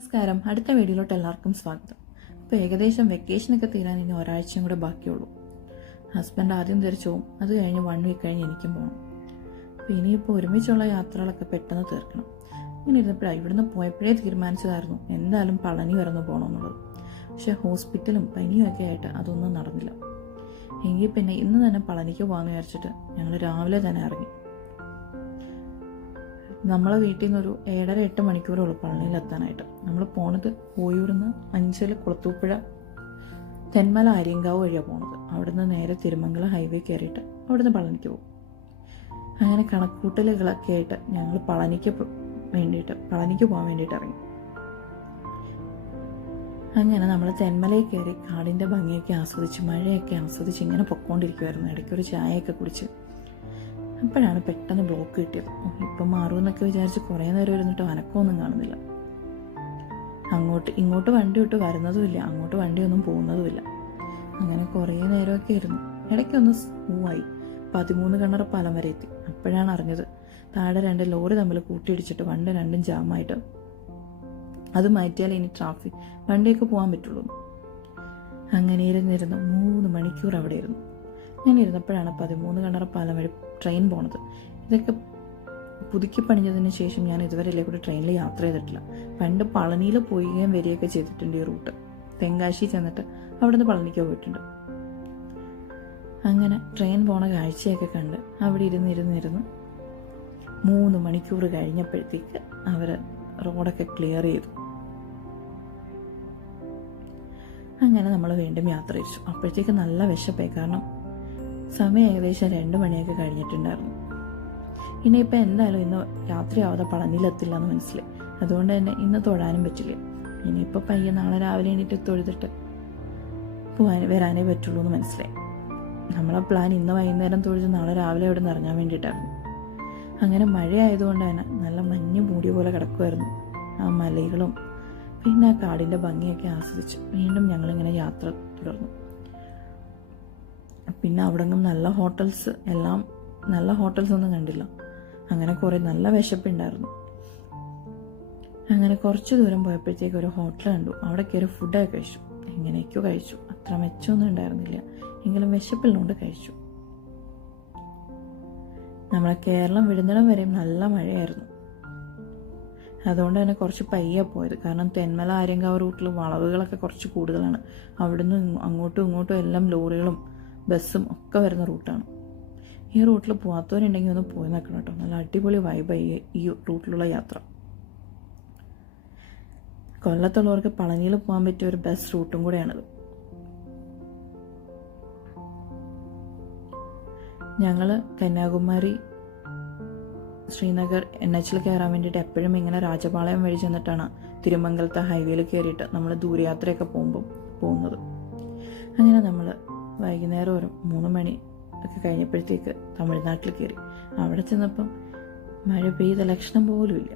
നമസ്കാരം. അടുത്ത വീഡിയോയിലോട്ട് എല്ലാവർക്കും സ്വാഗതം. ഇപ്പോൾ ഏകദേശം വെക്കേഷനൊക്കെ തീരാൻ ഇനി ഒരാഴ്ചയും കൂടെ ബാക്കിയുള്ളൂ. ഹസ്ബൻഡ് ആദ്യം തിരിച്ചു പോകും, അത് കഴിഞ്ഞ് 1 വീക്ക് കഴിഞ്ഞ് എനിക്കും പോകണം. അപ്പോൾ ഇനിയിപ്പോൾ ഒരുമിച്ചുള്ള യാത്രകളൊക്കെ പെട്ടെന്ന് തീർക്കണം. ഇങ്ങനെ ഇരുന്നപ്പോഴാണ് ഇവിടുന്ന് പോയപ്പോഴേ തീരുമാനിച്ചതായിരുന്നു എന്തായാലും പളനി വരെ പോകണമെന്നുള്ളത്. പക്ഷേ ഹോസ്പിറ്റലും പനിയും ഒക്കെ ആയിട്ട് അതൊന്നും നടന്നില്ല. എങ്കിൽ പിന്നെ ഇന്ന് തന്നെ പളനിക്ക് പോകാമെന്ന് വിചാരിച്ചിട്ട് ഞങ്ങൾ രാവിലെ തന്നെ ഇറങ്ങി. നമ്മളെ വീട്ടിൽ നിന്നൊരു 7-8 മണിക്കൂറുള്ളൂ പളനിയിലെത്താനായിട്ട്. നമ്മൾ പോണത് ഓയൂർന്ന് അഞ്ചൽ കുളത്തൂപ്പുഴ തെന്മല ആര്യങ്കാവ് വഴിയാണ് പോണത്. അവിടുന്ന് നേരെ തിരുമംഗലം ഹൈവേ കയറിയിട്ട് അവിടുന്ന് പളനിക്ക് പോകും. അങ്ങനെ കണക്കൂട്ടലുകളൊക്കെ ആയിട്ട് ഞങ്ങൾ പളനിക്ക് പോകാൻ വേണ്ടിയിട്ട് ഇറങ്ങി. അങ്ങനെ നമ്മൾ തെന്മലയിൽ കയറി കാടിൻ്റെ ഭംഗിയൊക്കെ ആസ്വദിച്ച് മഴയൊക്കെ ആസ്വദിച്ച് ഇങ്ങനെ പൊക്കോണ്ടിരിക്കുമായിരുന്നു. ഇടയ്ക്കൊരു ചായയൊക്കെ കുടിച്ച് അപ്പോഴാണ് പെട്ടെന്ന് ബ്ലോക്ക് കിട്ടിയത്. ഇപ്പം മാറുമെന്നൊക്കെ വിചാരിച്ച് കുറേ നേരം ഇരുന്നിട്ട് അനക്കമൊന്നും കാണുന്നില്ല. ഇങ്ങോട്ട് വണ്ടി വിട്ട് വരുന്നതുമില്ല, അങ്ങോട്ട് വണ്ടിയൊന്നും പോകുന്നതുമില്ല. അങ്ങനെ കുറേ നേരമൊക്കെ ഇരുന്നു. ഇടയ്ക്കൊന്ന് മൂവായി 13 കണ്ണറ പാലം വരെ എത്തി. അപ്പോഴാണ് അറിഞ്ഞത് താഴെ 2 ലോറി തമ്മിൽ കൂട്ടിയിടിച്ചിട്ട് വണ്ടി രണ്ടും ജാമായിട്ട്. അത് മാറ്റിയാൽ ഇനി വണ്ടിയൊക്കെ പോകാൻ പറ്റുള്ളൂ. അങ്ങനെ ഇരുന്നിരുന്നു 3 മണിക്കൂർ അവിടെ ഇരുന്നു. ഞാൻ ഇരുന്നപ്പോഴാണ് 13 കണ്ണറ പാലം വഴി ട്രെയിൻ പോണത്. ഇതൊക്കെ പുതുക്കി പണിഞ്ഞതിന് ശേഷം ഞാൻ ഇതുവരെ കൂടി ട്രെയിനിൽ യാത്ര ചെയ്തിട്ടില്ല. പണ്ട് പളനിയിൽ പോവുകയും വരികയൊക്കെ ചെയ്തിട്ടുണ്ട് ഈ റൂട്ട്. തെങ്കാശി ചെന്നിട്ട് അവിടെ നിന്ന് പളനിക്ക് പോയിട്ടുണ്ട്. അങ്ങനെ ട്രെയിൻ പോണ കാഴ്ചയൊക്കെ കണ്ട് അവിടെ ഇരുന്ന് 3 മണിക്കൂർ കഴിഞ്ഞപ്പോഴത്തേക്ക് അവർ റോഡൊക്കെ ക്ലിയർ ചെയ്തു. അങ്ങനെ നമ്മൾ വീണ്ടും യാത്ര തിരിച്ചു. അപ്പോഴത്തേക്ക് നല്ല വിശപ്പായി, കാരണം സമയം ഏകദേശം 2 മണിയൊക്കെ കഴിഞ്ഞിട്ടുണ്ടായിരുന്നു. ഇനിയിപ്പോൾ എന്തായാലും ഇന്ന് രാത്രിയാവാതെ പളനിയിലെത്തില്ല എന്ന് മനസ്സിലായി. അതുകൊണ്ട് തന്നെ ഇന്ന് തൊഴാനും പറ്റില്ല. ഇനിയിപ്പോൾ പയ്യെ നാളെ രാവിലെ എണീറ്റ് തൊഴുതിട്ട് വരാനേ പറ്റുള്ളൂ എന്ന് മനസ്സിലായി. നമ്മളെ പ്ലാൻ ഇന്ന് വൈകുന്നേരം തൊഴുത് നാളെ രാവിലെ ഇവിടെ നിന്ന് ഇറങ്ങാൻ വേണ്ടിയിട്ടായിരുന്നു. അങ്ങനെ മഴയായതുകൊണ്ട് തന്നെ നല്ല മഞ്ഞ് മൂടിയ പോലെ കിടക്കുമായിരുന്നു. ആ മലകളും പിന്നെ ആ കാടിൻ്റെ ഭംഗിയൊക്കെ ആസ്വദിച്ചു വീണ്ടും ഞങ്ങളിങ്ങനെ യാത്ര തുടർന്നു. പിന്നെ അവിടെങ്ങും നല്ല ഹോട്ടൽസ് ഒന്നും കണ്ടില്ല. അങ്ങനെ കുറേ നല്ല വിശപ്പുണ്ടായിരുന്നു. അങ്ങനെ കുറച്ച് ദൂരം പോയപ്പോഴത്തേക്ക് ഒരു ഹോട്ടൽ കണ്ടു. അവിടെ കയറി ഫുഡൊക്കെ കഴിച്ചു. എങ്ങനെയൊക്കെയോ കഴിച്ചു. അത്ര മെച്ചമൊന്നും ഉണ്ടായിരുന്നില്ല, എങ്കിലും വിശപ്പില്ലോണ്ട് കഴിച്ചു. നമ്മളെ കേരളം വിടുന്നിടം വരെയും നല്ല മഴയായിരുന്നു. അതുകൊണ്ട് തന്നെ കുറച്ച് പയ്യെ പോയത്. കാരണം തെന്മല ആര്യങ്കാവ് റൂട്ടിൽ വളവുകളൊക്കെ കുറച്ച് കൂടുതലാണ്. അവിടുന്ന് അങ്ങോട്ടും ഇങ്ങോട്ടും എല്ലാം ലോറികളും ബസ്സും ഒക്കെ വരുന്ന റൂട്ടാണ്. ഈ റൂട്ടിൽ പോകാത്തവരുണ്ടെങ്കിൽ ഒന്ന് പോയി നോക്കണം കേട്ടോ. നല്ല അടിപൊളി വൈബായി ഈ റൂട്ടിലുള്ള യാത്ര. കൊല്ലത്തുള്ളവർക്ക് പളനിയിൽ പോകാൻ പറ്റിയ ഒരു ബസ് റൂട്ടും കൂടെയാണിത്. ഞങ്ങൾ കന്യാകുമാരി ശ്രീനഗർ NH കയറാൻ വേണ്ടിയിട്ട് എപ്പോഴും ഇങ്ങനെ രാജപാളയം വഴി ചെന്നിട്ടാണ് തിരുമംഗലത്തെ ഹൈവേയിൽ കയറിയിട്ട് നമ്മൾ ദൂരയാത്രയൊക്കെ പോകുന്നത്. അങ്ങനെ നമ്മൾ വൈകുന്നേരം ഒരു 3 മണി ഒക്കെ കഴിഞ്ഞപ്പോഴത്തേക്ക് തമിഴ്നാട്ടിൽ കയറി. അവിടെ ചെന്നപ്പം മഴ പെയ്ത ലക്ഷണം പോലും ഇല്ല.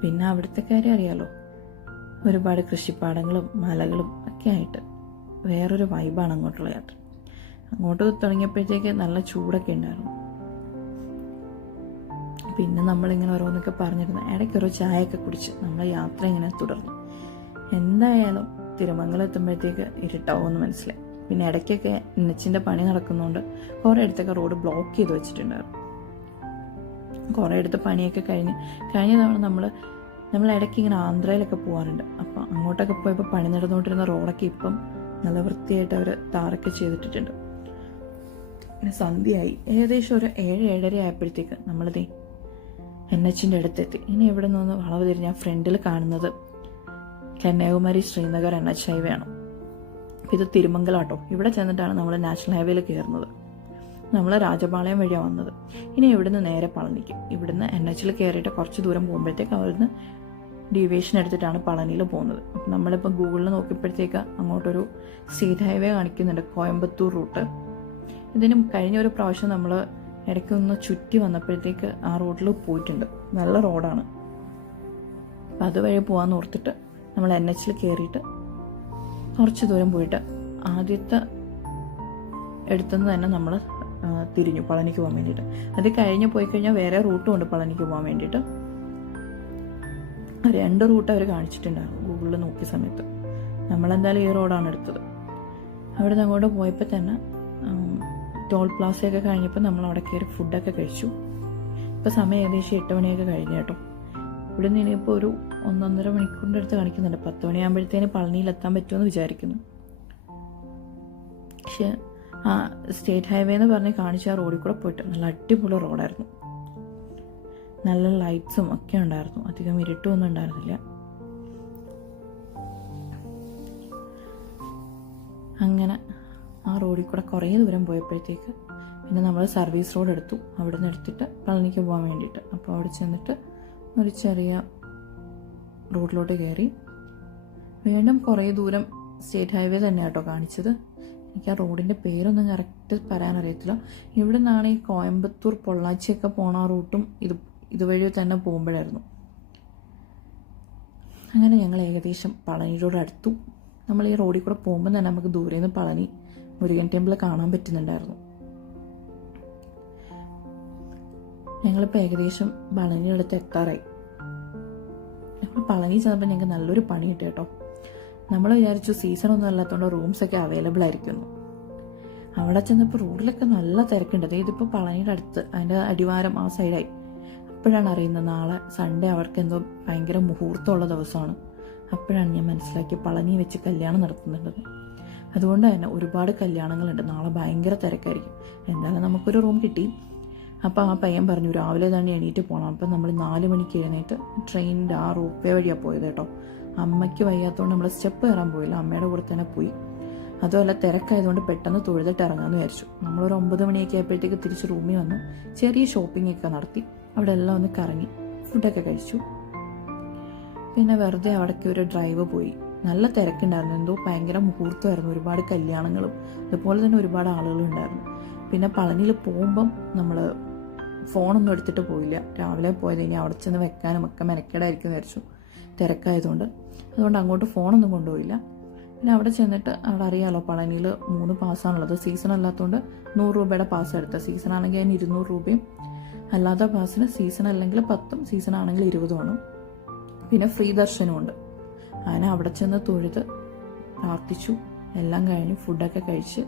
പിന്നെ അവിടുത്തെ കാര്യം അറിയാലോ, ഒരുപാട് കൃഷിപ്പാടങ്ങളും മലകളും ഒക്കെ ആയിട്ട് വേറൊരു വൈബാണ് അങ്ങോട്ടുള്ള യാത്ര. അങ്ങോട്ട് തുടങ്ങിയപ്പോഴത്തേക്ക് നല്ല ചൂടൊക്കെ ഉണ്ടായിരുന്നു. പിന്നെ നമ്മളിങ്ങനെ ഓരോന്നൊക്കെ പറഞ്ഞിരുന്നു. ഇടയ്ക്കൊരു ചായയൊക്കെ കുടിച്ച് നമ്മൾ യാത്ര ഇങ്ങനെ തുടർന്നു. എന്തായാലും തിരുമംഗലം എത്തുമ്പോഴത്തേക്ക് ഇരുട്ടാവുമെന്ന് മനസ്സിലായി. പിന്നെ ഇടയ്ക്കൊക്കെ NHന്റെ പണി നടക്കുന്നതുകൊണ്ട് കുറേ ഇടത്തൊക്കെ റോഡ് ബ്ലോക്ക് ചെയ്ത് വെച്ചിട്ടുണ്ടായിരുന്നു. കുറേ ഇടത്ത് പണിയൊക്കെ കഴിഞ്ഞ തവണ നമ്മൾ ഇടയ്ക്ക് ഇങ്ങനെ ആന്ധ്രയിലൊക്കെ പോകാറുണ്ട്. അപ്പം അങ്ങോട്ടൊക്കെ പോയപ്പോൾ പണി നടന്നുകൊണ്ടിരുന്ന റോഡൊക്കെ ഇപ്പം നല്ല വൃത്തിയായിട്ട് അവർ ടാറൊക്കെ ചെയ്തിട്ടിട്ടുണ്ട്. പിന്നെ സന്ധ്യയായി. ഏകദേശം ഒരു 7-7:30 ആയപ്പോഴത്തേക്ക് നമ്മളിതേ NHന്റെ അടുത്തെത്തി. ഇനി ഇവിടെ നിന്ന് വളവ് തിരിഞ്ഞാൽ ഫ്രണ്ടിൽ കാണുന്നത് കന്യാകുമാരി ശ്രീനഗർ NH ഹൈവേ ആണ്. ഇത് തിരുമംഗലാട്ടോ. ഇവിടെ ചെന്നിട്ടാണ് നമ്മൾ നാഷണൽ ഹൈവേയിൽ കയറുന്നത്. നമ്മൾ രാജപാളയം വഴിയാണ് വന്നത്. ഇനി ഇവിടുന്ന് നേരെ പളനിക്ക്. ഇവിടുന്ന് NHൽ കയറിയിട്ട് കുറച്ച് ദൂരം പോകുമ്പോഴത്തേക്ക് അവിടുന്ന് ഡീവിയേഷൻ എടുത്തിട്ടാണ് പളനിയിൽ പോകുന്നത്. അപ്പം നമ്മളിപ്പോൾ ഗൂഗിളിൽ നോക്കിയപ്പോഴത്തേക്ക് അങ്ങോട്ടൊരു സ്റ്റേറ്റ് ഹൈവേ കാണിക്കുന്നുണ്ട്, കോയമ്പത്തൂർ റൂട്ട്. ഇതിനും കഴിഞ്ഞൊരു പ്രാവശ്യം നമ്മൾ ഇടയ്ക്കൊന്ന് ചുറ്റി വന്നപ്പോഴത്തേക്ക് ആ റൂട്ടിൽ പോയിട്ടുണ്ട്. നല്ല റോഡാണ്. അപ്പം അതുവഴി പോകാമെന്ന് ഓർത്തിട്ട് നമ്മൾ NHൽ കയറിയിട്ട് കുറച്ച് ദൂരം പോയിട്ട് ആദ്യത്തെ എടുത്തുനിന്ന് തന്നെ നമ്മൾ തിരിഞ്ഞു പളനിക്ക് പോകാൻ വേണ്ടിയിട്ട്. അത് കഴിഞ്ഞ് പോയി കഴിഞ്ഞാൽ വേറെ റൂട്ടും ഉണ്ട് പളനിക്ക് പോകാൻ വേണ്ടിയിട്ട്. 2 റൂട്ട് അവർ കാണിച്ചിട്ടുണ്ടായിരുന്നു ഗൂഗിളിൽ നോക്കിയ സമയത്ത്. നമ്മളെന്തായാലും ഈ റോഡാണ് എടുത്തത്. അവിടെ നിന്ന് അങ്ങോട്ട് പോയപ്പോൾ തന്നെ ടോൾ പ്ലാസയൊക്കെ കഴിഞ്ഞപ്പോൾ നമ്മൾ അവിടെ കയറി ഫുഡൊക്കെ കഴിച്ചു. ഇപ്പോൾ സമയം ഏകദേശം 8 മണിയൊക്കെ കഴിഞ്ഞു കേട്ടോ. ഇവിടെ നിന്ന് ഇനിയിപ്പോൾ ഒരു 1.5 മണിക്കൂറിൻ്റെ അടുത്ത് കാണിക്കുന്നുണ്ട്. 10 മണിയാകുമ്പോഴത്തേന് പളനിയിലെത്താൻ പറ്റുമെന്ന് വിചാരിക്കുന്നു. പക്ഷേ സ്റ്റേറ്റ് ഹൈവേ എന്ന് പറഞ്ഞ് കാണിച്ച ആ റോഡിൽ കൂടെ പോയിട്ട് നല്ല അടിപൊളി റോഡായിരുന്നു. നല്ല ലൈറ്റ്സും ഒക്കെ ഉണ്ടായിരുന്നു. അധികം ഇരുട്ടൊന്നും ഉണ്ടായിരുന്നില്ല. അങ്ങനെ ആ റോഡിൽ കൂടെ കുറേ ദൂരം പോയപ്പോഴത്തേക്ക് പിന്നെ നമ്മൾ സർവീസ് റോഡ് എടുത്തു. അവിടെ നിന്ന് എടുത്തിട്ട് പളനിക്ക് പോകാൻ വേണ്ടിയിട്ട്. അപ്പോൾ അവിടെ ചെന്നിട്ട് ഒരു ചെറിയ റോഡിലോട്ട് കയറി. വീണ്ടും കുറേ ദൂരം സ്റ്റേറ്റ് ഹൈവേ തന്നെ കേട്ടോ കാണിച്ചത്. എനിക്ക് ആ റോഡിൻ്റെ പേരൊന്നും കറക്റ്റ് പറയാനറിയത്തില്ല. ഇവിടെ നിന്നാണ് ഈ കോയമ്പത്തൂർ പൊള്ളാച്ചിയൊക്കെ പോണ ആ റൂട്ടും ഇതുവഴി തന്നെ പോകുമ്പോഴായിരുന്നു. അങ്ങനെ ഞങ്ങൾ ഏകദേശം പളനിയോട് അടുത്തു. നമ്മൾ ഈ റോഡിൽ കൂടെ പോകുമ്പോൾ തന്നെ നമുക്ക് ദൂരെ നിന്ന് പളനി മുരുകൻ ടെമ്പിൾ കാണാൻ പറ്റുന്നുണ്ടായിരുന്നു. ഞങ്ങളിപ്പോൾ ഏകദേശം പളനിയുടെ അടുത്ത് എത്താറായി. ഞങ്ങൾ പളനി ചെന്നപ്പോൾ ഞങ്ങൾക്ക് നല്ലൊരു പണി കിട്ടി കേട്ടോ. നമ്മൾ വിചാരിച്ചു സീസണൊന്നും അല്ലാത്തതുകൊണ്ട് റൂംസൊക്കെ അവൈലബിൾ ആയിരിക്കുന്നു. അവിടെ ചെന്നപ്പോൾ റോഡിലൊക്കെ നല്ല തിരക്കുണ്ട്. അതായത് ഇപ്പോൾ പളനിയുടെ അടുത്ത് അതിൻ്റെ അടിവാരം ആ സൈഡായി. അപ്പോഴാണ് അറിയുന്നത് നാളെ സൺഡേ അവർക്ക് എന്തോ ഭയങ്കര മുഹൂർത്തമുള്ള ദിവസമാണ്. അപ്പോഴാണ് ഞാൻ മനസ്സിലാക്കി പളനി വെച്ച് കല്യാണം നടത്തുന്നുണ്ടെന്ന്. അതുകൊണ്ട് തന്നെ ഒരുപാട് കല്യാണങ്ങളുണ്ട്. നാളെ ഭയങ്കര തിരക്കായിരിക്കും. എന്തായാലും നമുക്കൊരു റൂം കിട്ടി. അപ്പോൾ ആ പയ്യൻ പറഞ്ഞു രാവിലെ തന്നെ എണീറ്റ് പോകണം. അപ്പം നമ്മൾ 4 മണിക്ക് എഴുന്നേറ്റ് ട്രെയിനിൻ്റെ ആ റോപ്പ് വേ വഴിയാണ് പോയത് കേട്ടോ. അമ്മയ്ക്ക് വയ്യാത്തതുകൊണ്ട് നമ്മൾ സ്റ്റെപ്പ് കയറാൻ പോയില്ല, അമ്മയുടെ കൂടെ തന്നെ പോയി. അതുമല്ല തിരക്കായതുകൊണ്ട് പെട്ടെന്ന് തൊഴുതിട്ട് ഇറങ്ങാമെന്ന് വിചാരിച്ചു. നമ്മളൊരു 9 മണിയൊക്കെ ആയപ്പോഴത്തേക്ക് തിരിച്ച് റൂമിൽ വന്ന് ചെറിയ ഷോപ്പിംഗ് ഒക്കെ നടത്തി. അവിടെ എല്ലാം ഒന്ന് കറങ്ങി ഫുഡൊക്കെ കഴിച്ചു. പിന്നെ വെറുതെ അവിടേക്ക് ഒരു ഡ്രൈവ് പോയി. നല്ല തിരക്കുണ്ടായിരുന്നു. എന്തോ ഭയങ്കര മുഹൂർത്തമായിരുന്നു. ഒരുപാട് കല്യാണങ്ങളും അതുപോലെ തന്നെ ഒരുപാട് ആളുകളും ഉണ്ടായിരുന്നു. പിന്നെ പളനിയിൽ പോകുമ്പം നമ്മൾ ഫോണൊന്നും എടുത്തിട്ട് പോയില്ല. രാവിലെ പോയത് ഇനി അവിടെ ചെന്ന് വെക്കാനും ഒക്കെ മെനക്കേടായിരിക്കും വിചാരിച്ചു, തിരക്കായതുകൊണ്ട്. അതുകൊണ്ട് അങ്ങോട്ട് ഫോണൊന്നും കൊണ്ടുപോയില്ല. പിന്നെ അവിടെ ചെന്നിട്ട് അവിടെ അറിയാമല്ലോ പളനിയിൽ 3 പാസ്സാണുള്ളത്. സീസൺ അല്ലാത്തതുകൊണ്ട് 100 രൂപയുടെ പാസ് എടുത്തത്. സീസൺ ആണെങ്കിൽ അതിന് 200 രൂപയും, അല്ലാത്ത പാസിന് സീസൺ അല്ലെങ്കിൽ 10, സീസൺ ആണെങ്കിൽ 20 പിന്നെ ഫ്രീ ദർശനമുണ്ട്. അങ്ങനെ അവിടെ ചെന്ന് തൊഴുത് പ്രാർത്ഥിച്ചു. എല്ലാം കഴിഞ്ഞ് ഫുഡൊക്കെ കഴിച്ച്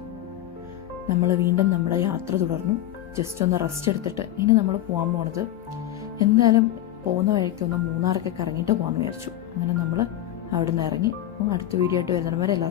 നമ്മൾ വീണ്ടും നമ്മുടെ യാത്ര തുടർന്നു. ജസ്റ്റ് ഒന്ന് റെസ്റ്റ് എടുത്തിട്ട് ഇനി നമ്മൾ പോകാൻ പോണത് എന്തായാലും പോകുന്ന വഴിക്കൊന്ന് മൂന്നാറൊക്കെ കറങ്ങിയിട്ട് പോകാമെന്ന് വിചാരിച്ചു. അങ്ങനെ നമ്മൾ അവിടെ നിന്ന് ഇറങ്ങി. അടുത്ത വീഡിയോ ആയിട്ട് വരുന്നവരെ എല്ലാവർക്കും